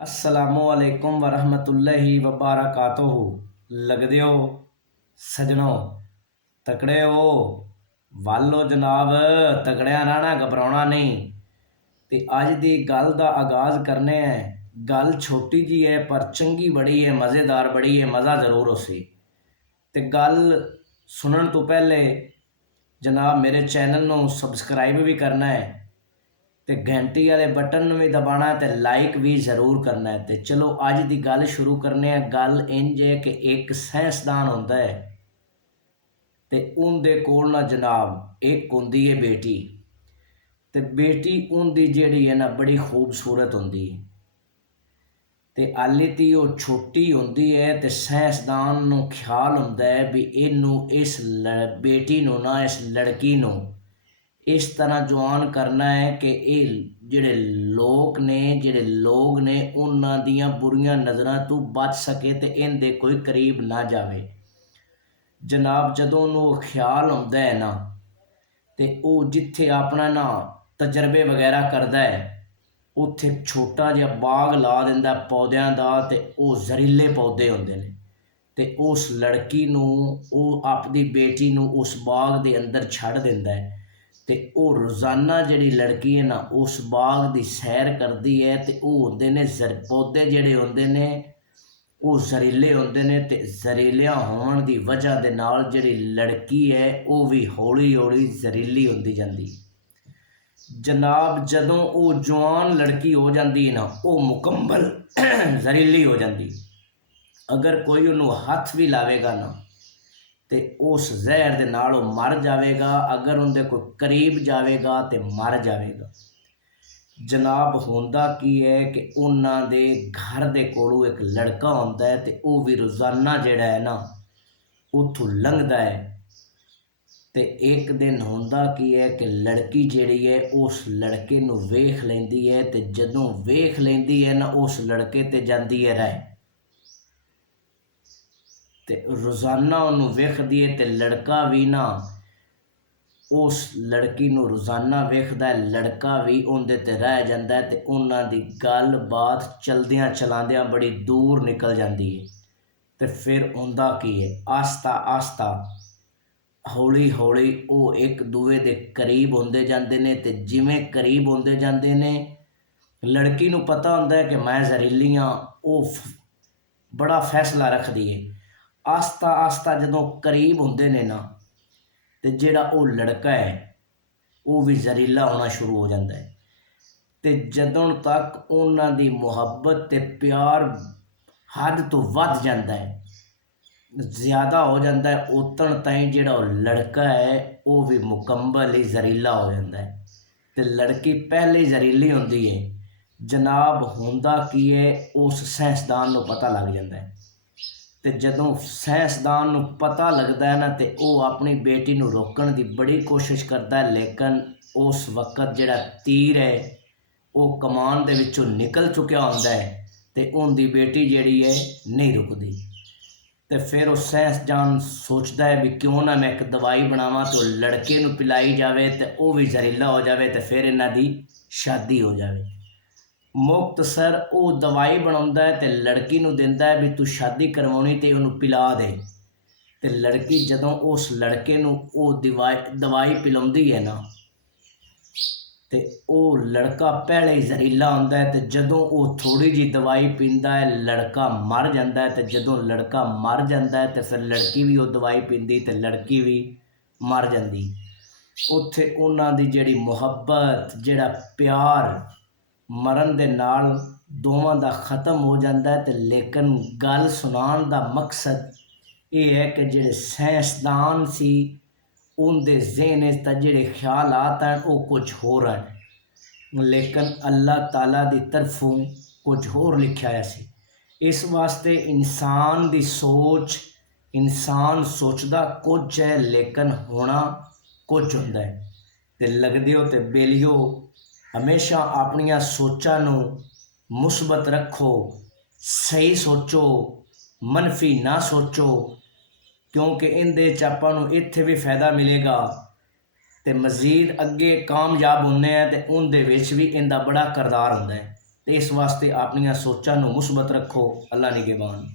अस्सलामुअलैकुम वरहमतुल्लाहि वबरकातुहू। लगदे हो सजनों, तकड़े हो वालो जनाब, तकड़िया रहना, घबराना नहीं। ते अज दी गल दा आगाज़ करने हैं। गल छोटी जी है पर चंगी बड़ी है, मज़ेदार बड़ी है, मज़ा ज़रूर उसी। ते गल सुनन तो पहले जनाब मेरे चैनल नू सबसक्राइब भी करना है ते घंटी वाले बटन नू भी दबाना है ते लाइक भी ज़रूर करना है। ते चलो अज की गल शुरू करने हैं। गल इंज है कि एक साइंसदान होंदा है ते उनदे कोल ना जनाब एक होंदी है बेटी। ते बेटी उनदी जिहड़ी है ना बड़ी खूबसूरत होंदी है। ते हाली ती ओह छोटी होंदी है ते साइंसदान नू ख्याल हुंदा है भी इनू इस बेटी नू ना इस लड़की नू इस तरह जवान करना है कि ये ਜਿਹੜੇ ਲੋਕ ਨੇ ਉਹਨਾਂ ਦੀਆਂ ਬੁਰੀਆਂ ਨਜ਼ਰਾਂ ਤੋਂ ਬਚ ਸਕੇ ਤੇ ਇਹਦੇ ਕੋਈ ਕਰੀਬ ਨਾ ਜਾਵੇ। ਜਨਾਬ ਜਦੋਂ ਉਹਨੂੰ ਉਹ ਖਿਆਲ ਆਉਂਦਾ ਹੈ ਨਾ ਤੇ ਉਹ ਜਿੱਥੇ ਆਪਣਾ ਨਾ ਤਜਰਬੇ ਵਗੈਰਾ ਕਰਦਾ ਹੈ ਉੱਥੇ ਇੱਕ ਛੋਟਾ ਜਿਹਾ ਬਾਗ ਲਾ ਦਿੰਦਾ ਪੌਦਿਆਂ ਦਾ ਤੇ ਉਹ ਜ਼ਹਿਰੀਲੇ ਪੌਦੇ ਹੁੰਦੇ ਨੇ ਤੇ ਉਸ ਲੜਕੀ ਨੂੰ ਉਹ ਆਪਣੀ ਬੇਟੀ ਨੂੰ ਉਸ ਬਾਗ ਦੇ ਅੰਦਰ ਛੱਡ ਦਿੰਦਾ ਹੈ। ਤੇ ਉਹ ਰੋਜ਼ਾਨਾ ਜਿਹੜੀ ਲੜਕੀ ਹੈ ਨਾ ਉਸ ਬਾਗ ਦੀ ਸੈਰ ਕਰਦੀ ਹੈ ਤੇ ਉਹ ਹੁੰਦੇ ਨੇ ਪੌਦੇ ਜਿਹੜੇ ਹੁੰਦੇ ਨੇ ਉਹ ਜ਼ਹਿਰੀਲੇ ਹੁੰਦੇ ਨੇ ਤੇ ਜ਼ਹਿਰੀਲਿਆਂ ਹੋਣ ਦੀ ਵਜ੍ਹਾ ਦੇ ਨਾਲ ਜਿਹੜੀ ਲੜਕੀ ਹੈ ਉਹ ਵੀ ਹੌਲੀ ਹੌਲੀ ਜ਼ਹਿਰੀਲੀ ਹੁੰਦੀ ਜਾਂਦੀ। ਜਨਾਬ ਜਦੋਂ ਉਹ ਜਵਾਨ ਲੜਕੀ ਹੋ ਜਾਂਦੀ ਹੈ ਨਾ ਉਹ ਮੁਕੰਮਲ ਜ਼ਹਿਰੀਲੀ ਹੋ ਜਾਂਦੀ। ਅਗਰ ਕੋਈ ਉਹਨੂੰ ਹੱਥ ਵੀ ਲਾਵੇਗਾ ਨਾ ਤੇ ਉਸ ਜ਼ਹਿਰ ਦੇ ਨਾਲ ਉਹ ਮਰ ਜਾਵੇਗਾ। ਅਗਰ ਉਹਦੇ ਕੋਈ ਕਰੀਬ ਜਾਵੇਗਾ ਤੇ ਮਰ ਜਾਵੇਗਾ। ਜਨਾਬ ਹੁੰਦਾ ਕੀ ਹੈ ਕਿ ਉਹਨਾਂ ਦੇ ਘਰ ਦੇ ਕੋਲੋਂ ਇੱਕ ਲੜਕਾ ਹੁੰਦਾ ਹੈ ਤੇ ਉਹ ਵੀ ਰੋਜ਼ਾਨਾ ਜਿਹੜਾ ਹੈ ਨਾ ਉੱਥੋਂ ਲੰਘਦਾ ਹੈ। ਤੇ ਇੱਕ ਦਿਨ ਹੁੰਦਾ ਕੀ ਹੈ ਕਿ ਲੜਕੀ ਜਿਹੜੀ ਹੈ ਉਸ ਲੜਕੇ ਨੂੰ ਵੇਖ ਲੈਂਦੀ ਹੈ ਤੇ ਜਦੋਂ ਵੇਖ ਲੈਂਦੀ ਹੈ ਨਾ ਉਸ ਲੜਕੇ ਤੇ ਜਾਂਦੀ ਹੈ ਰਹਿ ਤੇ ਰੋਜ਼ਾਨਾ ਉਹਨੂੰ ਵੇਖਦੀ ਹੈ ਤੇ ਲੜਕਾ ਵੀ ਨਾ ਉਸ ਲੜਕੀ ਨੂੰ ਰੋਜ਼ਾਨਾ ਵੇਖਦਾ। ਲੜਕਾ ਵੀ ਉਹਦੇ ਤੇ ਰਹਿ ਜਾਂਦਾ ਤੇ ਉਹਨਾਂ ਦੀ ਗੱਲਬਾਤ ਚਲਦਿਆਂ ਚਲਾਉਂਦਿਆਂ ਬੜੀ ਦੂਰ ਨਿਕਲ ਜਾਂਦੀ ਹੈ। ਤੇ ਫਿਰ ਹੁੰਦਾ ਕੀ ਹੈ ਆਸਤਾ ਆਸਤਾ ਹੌਲੀ ਹੌਲੀ ਉਹ ਇੱਕ ਦੂਏ ਦੇ ਕਰੀਬ ਹੁੰਦੇ ਜਾਂਦੇ ਨੇ ਤੇ ਜਿਵੇਂ ਕਰੀਬ ਹੁੰਦੇ ਜਾਂਦੇ ਨੇ ਲੜਕੀ ਨੂੰ ਪਤਾ ਹੁੰਦਾ ਹੈ ਕਿ ਮੈਂ ਜ਼ਹਿਰੀਲੀ ਹਾਂ। ਉਹ ਬੜਾ ਫੈਸਲਾ ਰੱਖਦੀ ਹੈ। ਆਸਤਾ ਆਸਤਾ ਜਦੋਂ ਕਰੀਬ ਹੁੰਦੇ ਨੇ ਨਾ ਤੇ ਜਿਹੜਾ ਉਹ ਲੜਕਾ ਹੈ ਉਹ ਵੀ ਜ਼ਹਿਰੀਲਾ ਹੋਣਾ ਸ਼ੁਰੂ ਹੋ ਜਾਂਦਾ ਹੈ। ਤੇ ਜਦੋਂ ਤੱਕ ਉਹਨਾਂ ਦੀ ਮੁਹੱਬਤ ਤੇ ਪਿਆਰ ਹੱਦ ਤੋਂ ਵੱਧ ਜਾਂਦਾ ਹੈ, ਜ਼ਿਆਦਾ ਹੋ ਜਾਂਦਾ ਹੈ, ਉਤਣ ਤਾਈਂ ਜਿਹੜਾ ਉਹ ਲੜਕਾ ਹੈ ਉਹ ਵੀ ਮੁਕੰਮਲ ਹੀ ਜ਼ਹਿਰੀਲਾ ਹੋ ਜਾਂਦਾ ਹੈ। ਤੇ ਲੜਕੀ ਪਹਿਲੇ ਹੀ ਜ਼ਹਿਰੀਲੀ ਹੁੰਦੀ ਹੈ। ਜਨਾਬ ਹੁੰਦਾ ਕੀ ਹੈ ਉਸ ਸਾਇੰਸਦਾਨ ਨੂੰ ਪਤਾ ਲੱਗ ਜਾਂਦਾ ਹੈ। ਤੇ ਜਦੋਂ ਸਾਇੰਸਦਾਨ ਨੂੰ ਪਤਾ ਲੱਗਦਾ ਹੈ ਨਾ ਤੇ ਉਹ ਆਪਣੀ ਬੇਟੀ ਨੂੰ ਰੋਕਣ ਦੀ ਬੜੀ ਕੋਸ਼ਿਸ਼ ਕਰਦਾ ਹੈ, ਲੇਕਿਨ ਉਸ ਵਕਤ ਜਿਹੜਾ ਤੀਰ ਹੈ ਉਹ ਕਮਾਨ ਦੇ ਵਿੱਚੋਂ ਨਿਕਲ ਚੁੱਕਿਆ ਹੁੰਦਾ ਹੈ ਤੇ ਉਹਦੀ ਬੇਟੀ ਜਿਹੜੀ ਹੈ ਨਹੀਂ ਰੁਕਦੀ। ਤੇ ਫਿਰ ਉਹ ਸਾਇੰਸਦਾਨ ਸੋਚਦਾ ਹੈ ਵੀ ਕਿਉਂ ਨਾ ਮੈਂ ਇੱਕ ਦਵਾਈ ਬਣਾਵਾਂ ਤੇ ਉਹ ਲੜਕੇ ਨੂੰ ਪਿਲਾਈ ਜਾਵੇ ਤੇ ਉਹ ਵੀ ਜ਼ਹਿਰੀਲਾ ਹੋ ਜਾਵੇ ਤੇ ਫਿਰ ਇਹਨਾਂ ਦੀ ਸ਼ਾਦੀ ਹੋ ਜਾਵੇ। ਮੁਖਤਸਰ ਉਹ ਦਵਾਈ ਬਣਾਉਂਦਾ ਹੈ ਤੇ ਲੜਕੀ ਨੂੰ ਦਿੰਦਾ ਹੈ ਵੀ ਤੂੰ ਸ਼ਾਦੀ ਕਰਵਾਉਣੀ ਤੇ ਉਹਨੂੰ ਪਿਲਾ ਦੇ। ਤੇ ਲੜਕੀ ਜਦੋਂ ਉਸ ਲੜਕੇ ਨੂੰ ਉਹ ਦਵਾਈ ਪਿਲਾਉਂਦੀ ਹੈ ਨਾ ਤੇ ਉਹ ਲੜਕਾ ਪਹਿਲੇ ਹੀ ਜ਼ਹਿਰੀਲਾ ਹੁੰਦਾ ਹੈ। ਤੇ ਜਦੋਂ ਉਹ ਥੋੜ੍ਹੀ ਜਿਹੀ ਦਵਾਈ ਪੀਂਦਾ ਹੈ ਲੜਕਾ ਮਰ ਜਾਂਦਾ ਹੈ। ਤੇ ਜਦੋਂ ਲੜਕਾ ਮਰ ਜਾਂਦਾ ਹੈ ਤੇ ਫਿਰ ਲੜਕੀ ਵੀ ਉਹ ਦਵਾਈ ਪੀਂਦੀ ਤੇ ਲੜਕੀ ਵੀ ਮਰ ਜਾਂਦੀ। ਉੱਥੇ ਉਹਨਾਂ ਦੀ ਜਿਹੜੀ ਮੁਹੱਬਤ ਜਿਹੜਾ ਪਿਆਰ ਮਰਨ ਦੇ ਨਾਲ ਦੋਵਾਂ ਦਾ ਖ਼ਤਮ ਹੋ ਜਾਂਦਾ ਹੈ। ਤੇ ਲੇਕਿਨ ਗੱਲ ਸੁਣਾਉਣ ਦਾ ਮਕਸਦ ਇਹ ਹੈ ਕਿ ਜਿਹੜੇ ਸਾਇੰਸਦਾਨ ਸੀ ਉਹਦੇ ਜ਼ਿਹਨ 'ਚ ਤਾਂ ਜਿਹੜੇ ਖਿਆਲਾਤ ਹਨ ਉਹ ਕੁਝ ਹੋਰ ਹਨ, ਲੇਕਿਨ ਅੱਲਾਹ ਤਾਲਾ ਦੀ ਤਰਫੋਂ ਕੁਝ ਹੋਰ ਲਿਖਿਆ ਹੋਇਆ ਸੀ। ਇਸ ਵਾਸਤੇ ਇਨਸਾਨ ਦੀ ਸੋਚ, ਇਨਸਾਨ ਸੋਚਦਾ ਕੁਝ ਹੈ ਲੇਕਿਨ ਹੋਣਾ ਕੁਝ ਹੁੰਦਾ ਹੈ। ਤੇ ਲੱਗਦੇ ਹੋ ਤੇ ਬੇਲੀਓ ਹਮੇਸ਼ਾ ਆਪਣੀਆਂ ਸੋਚਾਂ ਨੂੰ ਮੁਸਬਤ ਰੱਖੋ, ਸਹੀ ਸੋਚੋ, ਮਨਫੀ ਨਾ ਸੋਚੋ, ਕਿਉਂਕਿ ਇਹਦੇ 'ਚ ਆਪਾਂ ਨੂੰ ਇੱਥੇ ਵੀ ਫਾਇਦਾ ਮਿਲੇਗਾ ਤੇ ਮਜ਼ੀਦ ਅੱਗੇ ਕਾਮਯਾਬ ਹੁੰਦੇ ਆ ਤੇ ਉਹਦੇ ਵਿੱਚ ਵੀ ਇਹਦਾ ਬੜਾ ਕਿਰਦਾਰ ਹੁੰਦਾ ਹੈ। ਤੇ ਇਸ ਵਾਸਤੇ ਆਪਣੀਆਂ ਸੋਚਾਂ ਨੂੰ ਮੁਸਬਤ ਰੱਖੋ। ਅੱਲਾ ਨਿਗਹਿਬਾਨ।